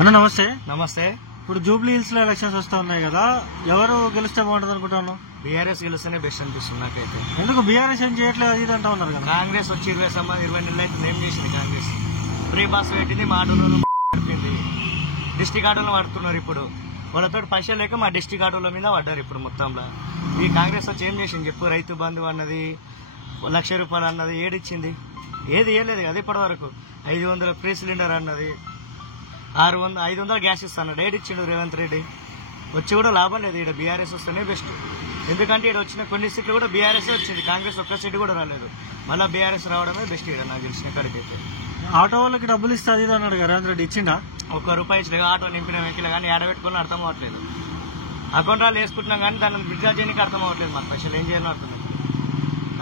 అన్న నమస్తే. నమస్తే. ఇప్పుడు జూబ్లీ హిల్స్ లో ఎలక్షన్స్ వస్తా ఉన్నాయి కదా, ఎవరు గెలిస్తే బాగుంటుంది అనుకుంటాను? బీఆర్ఎస్ గెలుస్తేనే బెస్ట్ అనిపిస్తుంది నాకైతే. ఎందుకు బీఆర్ఎస్ ఏం చేయట్లేదు అది అంటా ఉన్నారు కదా? కాంగ్రెస్ వచ్చి 20 నెలలు అయితే ఏం చేసింది కాంగ్రెస్? ఫ్రీ బస్ పెట్టింది, మా ఆటోలో పెట్టింది, డిస్టిక్ ఆటోలో పడుతున్నారు. ఇప్పుడు వాళ్ళతో పైసలు లేక మా డిస్టిక్ ఆటోల మీద పడ్డారు ఇప్పుడు మొత్తంలో. ఈ కాంగ్రెస్ వచ్చి ఏం చేసింది చెప్పు? రైతు బంధు అన్నది, ₹1,00,000 అన్నది ఏడిచ్చింది? ఏది ఏలేదు కదా ఇప్పటి వరకు. 500 ఫ్రీ సిలిండర్ అన్నది, 500 గ్యాస్ ఇస్తాను ఏడిచ్చిండు రేవంత్ రెడ్డి. వచ్చి కూడా లాభం లేదు. ఇక్కడ బీఆర్ఎస్ వస్తేనే బెస్ట్. ఎందుకంటే ఇక్కడ వచ్చిన కొన్ని సీట్లు కూడా బీఆర్ఎస్ వచ్చింది, కాంగ్రెస్ ఒక్క సీటు కూడా రాలేదు. మళ్ళీ బీఆర్ఎస్ రావడమే బెస్ట్ ఇక్కడ నాకు తెలిసిన కాడికైతే. ఆటో వాళ్ళకి డబ్బులు ఇస్తే అది అన్నాడు కదా రేవంత్ రెడ్డి, ఇచ్చిండా? ₹1 ఇచ్చలేదు. ఆటో నింపిన వెహికల్ కానీ ఏడబెట్టుకుని అర్థం అవ్వట్లేదు. అకౌంట్ వాళ్ళు వేసుకుంటున్నాం కానీ దాన్ని విత్డ్రా చేయడానికి అర్థం అవ్వట్లేదు. మాకు పైసలు ఏం చేయాలో అర్థం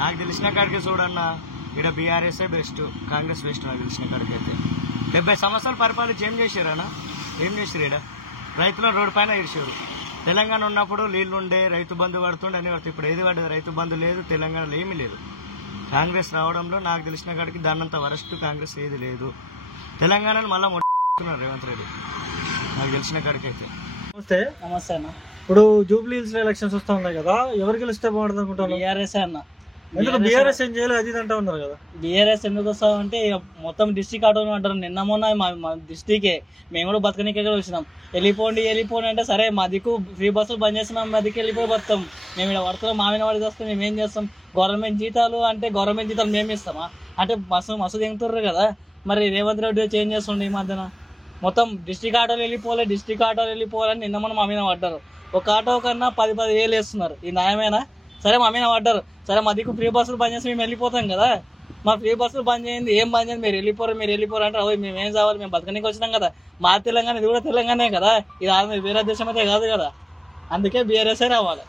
నాకు తెలిసిన కాడికి. చూడన్నా ఇక్కడ బీఆర్ఎస్ఏ బెస్ట్, కాంగ్రెస్ బెస్ట్ నాకు తెలిసిన కాడికైతే. 70 సంవత్సరాలు పరిపాలించి ఏం చేశారన్నా? ఏం చేశారు? ఇక్కడ రైతులను రోడ్డు పైన ఇడిచారు. తెలంగాణ ఉన్నప్పుడు నీళ్లుండే, రైతు బంధు పడుతుండే అని పడుతుంది. ఇప్పుడు ఏది పడ్డది? రైతు బంధు లేదు, తెలంగాణలో ఏమీ లేదు. కాంగ్రెస్ రావడంలో నాకు తెలిసిన కాడికి దాన్నంత వరస్ట్ కాంగ్రెస్ ఏది లేదు. తెలంగాణను మళ్ళీ మొట్టున్నారు రేవంత్ రెడ్డి నాకు తెలిసిన కాడికైతే. నమస్తే. నమస్తే అన్న. ఇప్పుడు జూబ్లీ హిల్స్ లో ఎలక్షన్స్ వస్తా ఉన్నాయి కదా, ఎవరు గెలిస్తే బాగుంటుంది అనుకుంటాను? బీఆర్ఎస్ అన్న. ఎందుకు బీఆర్ఎస్ ఏం చేయలేదు అది అంటా ఉన్నారు కదా? బీఆర్ఎస్ ఎందుకు వస్తామంటే మొత్తం డిస్టిక్ ఆటోలు అంటారు. నిన్న మొన్న మా డిస్టికే మేము కూడా బతకనికే వచ్చినాం. వెళ్ళిపోండి అంటే సరే మా దిక్కు ఫ్రీ బస్సులు బంద్ చేస్తున్నాం, మా దిక్కు వెళ్ళిపోయి బతాం. మేము ఇక్కడ పడుతున్నాం, మా మీద పడి వస్తాం. మేము ఏం చేస్తాం? గవర్నమెంట్ జీతాలు మేము ఇస్తామా? అంటే మస్తు దిగుతుర్రు కదా. మరి రేవంత్ రెడ్డి చేంజ్ చేస్తుండే ఈ మధ్యన మొత్తం డిస్టిక్ ఆటోలు వెళ్ళిపోవాలని నిన్న మొన్న మా మీద పడ్డారు. ఒక ఆటో కన్నా 10,000 వేస్తున్నారు. ఈ న్యాయమేనా? సరే మా మీద పడ్డారు, సరే మా దిక్కు ఫ్రీ బస్సులు బంద్ చేసి మేము వెళ్ళిపోతాం కదా. మా ఫ్రీ బస్సులు బంద్ చేయండి, ఏం బంద్ చేయండి, మీరు వెళ్ళిపోరు అంటే అవి మేము ఏం కావాలి? మేము బతకనికి వచ్చినాం కదా. మా తెలంగాణ ఇది కూడా తెలంగాణే కదా, ఇది వేరే దేశం అయితే కాదు కదా. అందుకే బీఆర్ఎస్ఏ రావాలి.